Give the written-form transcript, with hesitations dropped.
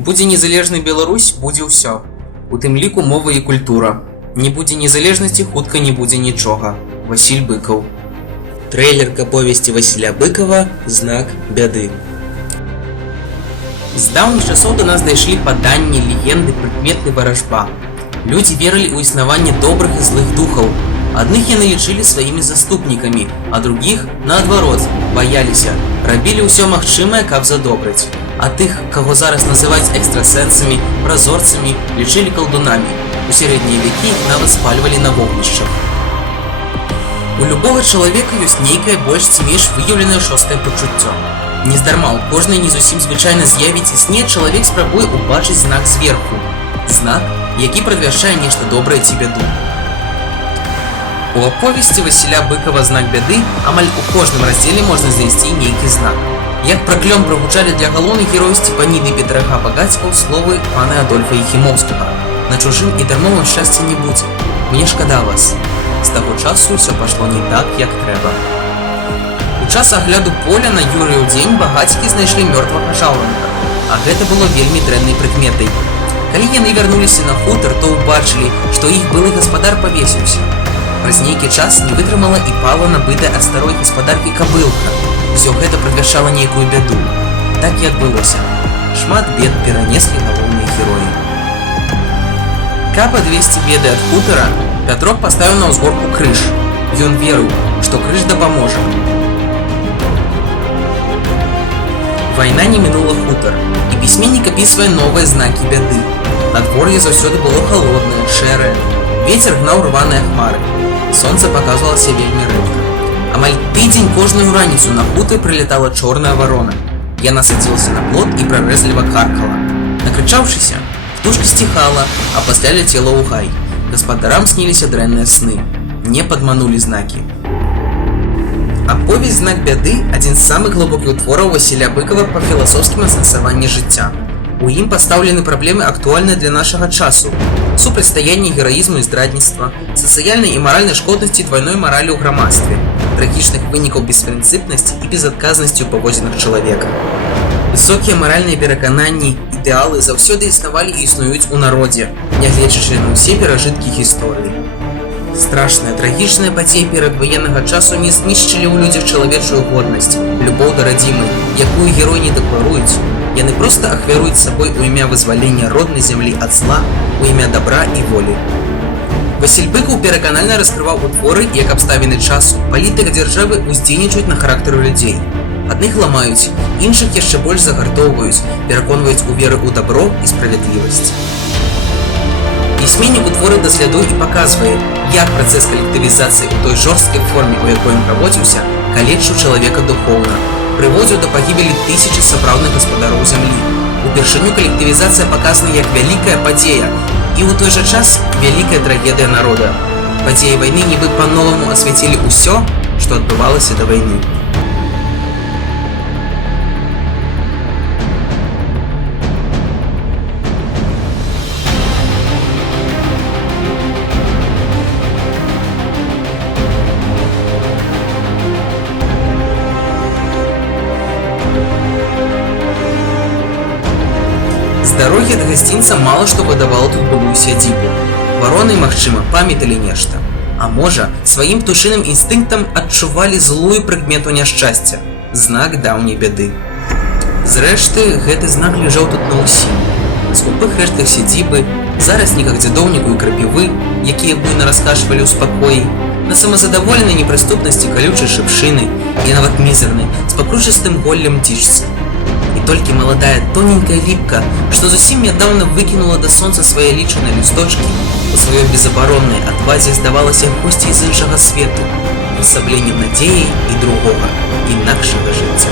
Будзе незалежнай Беларусь, будзе ўсё. У тым ліку мова і культура. Не будзе незалежнасці, хутка не будзе нічога. Васіль Быкаў. Трейлер к аповесці Васіля Быкава «Знак бяды». З даўніх часоў да нас дайшлі паданні, легенды, прыкметы, варажба. Людзі верылі ў існаванне добрых і злых духаў. Адных яны лічылі сваімі заступнікамі, а другіх, наадварот, баяліся, рабілі ўсё магчымае, каб задобрыць. А тых, каго зараз называюць экстрасэнсамі, празорцамі, лічылі калдунамі. У сярэднія векі нават спальвалі на вогнішчах. У любога чалавека ёсць нейкае больш ці менш выяўленае шостае пачуццё. Нездарма ў кожнай не зусім звычайна з'яве ці сне чалавек спрабуе ўбачыць знак зверху. Знак, які прадвяшчае нешта добрае ці бяду. У аповесці Васіля Быкава «Знак бяды» амаль у кожным раздзеле можна знайсці нейкі знак. Як праклён прагучалі для галоўных герояў Сцепаніды і Петрага Багацькаў словы пана Адольфа Ехімоўскага: «На чужым і дармовым шчасця не будзе. Мне шкада вас». З таго часу ўсё пайшло не так, як трэба. У час агляду поля на Юрыеў дзень багацькі знайшлі мёртвага жаўранка, а гэта было вельмі дрэннай прыкметай. Калі яны вярнуліся на хутар, то ўбачылі, што іх былы гаспадар павесіўся. Праз нейкі час не вытрымала і пала набытая ад старой гаспадаркі кабылка. Усё гэта прадвяшчала нейкую бяду. Так і адбылося. Шмат бед перанеслі галоўныя героі. Каб адвесці беды ад хутара, Пятрок паставіў на ўзгорку крыж. Ён верыў, што крыж дапаможа. Вайна не мінула хутар, і пісьменнік апісвае новыя знакі бяды. Надвор'е заўсёды было халоднае, шэрае. Вецер гнаў рваныя хмары. Сонца паказвалася вельмі рэдка. Амаль тыдзень кожную раніцу на хутар прылетала чорная варона. Яна садзілася на плот і прарэзліва каркала. Накрычаўшыся, птушка сціхала, а пасля ляцела ў гай. Гаспадарам сніліся дрэнныя сны. Не падманулі знакі. Аповесць «Знак бяды» – адзін з самых глыбокіх твораў Васіля Быкава па філасофскім асэнсаванні жыцця. У ім пастаўлены праблемы актуальныя для нашага часу: супрацьстаянне гераізму і здрадніцтва, сацыяльнай і маральнай шкоднасці двайной маралі ў грамадстве, трагічных вынікаў беспрынцыпнасці і безадказнасці ў паводзінах чалавека. Высокія маральныя перакананні, ідэалы заўсёды існавалі і існуюць у народзе, нягледзячы на ўсе перажыткі гісторыі. Страшныя, трагічныя падзеі перадваеннага часу не знішчылі ў людзях чалавечую годнасць, любоў да радзімы, якую героі не дэкларуюць. Яны проста ахвяруюць сабой у імя вызвалення роднай зямлі ад зла, у імя добра і волі. Васіль Быкаў пераканальна раскрываў у творы, як абставіны часу, палітыка дзяржавы ўздзейнічаюць на характары людзей. Адных ламаюць, іншых яшчэ больш загартоўваюць, пераконваюць у веры ў дабро і справядлівасць. Пісьменнік у творы даследуе і паказвае, як працэс калектывізацыі ў той жорсткай форме, у якой ён праводзіўся, калечыў чалавека духоўна, прыводзіў да пагібелі тысячы сапраўдных гаспадароў зямлі. Упершыню калектывізацыя паказана як вялікая падзея і ў той жа час вялікая трагедыя народа. Падзеі вайны нібы па-новаму асвяцілі ўсё, што адбывалася да вайны. З дарогі ад гасцінца мала што выдавала тут былую сядзібу. Вароны, магчыма, памяталі нешта. А можа, сваім птушыным інстынктам адчувалі злую прыкмету няшчасця – знак даўняй бяды. Зрэшты, гэты знак ляжаў тут на ўсім. Скупых рэштах сядзібы, зарасніках дзядоўніку і крапівы, якія буйна раскашвалі ў спакоі, на самазадаволенай непрыступнасці калючай шыпшыны і нават мізернай, з пакручыстым голлем дзічцы. І толькі маладая тоненькая ліпка, што зусім нядаўна выкінула да сонца свае лічаныя лісточкі, у сваёй безабароннай адвазе здавалася госцей з іншага свету, увасабленнем надзеі і другога, інакшага жыцця.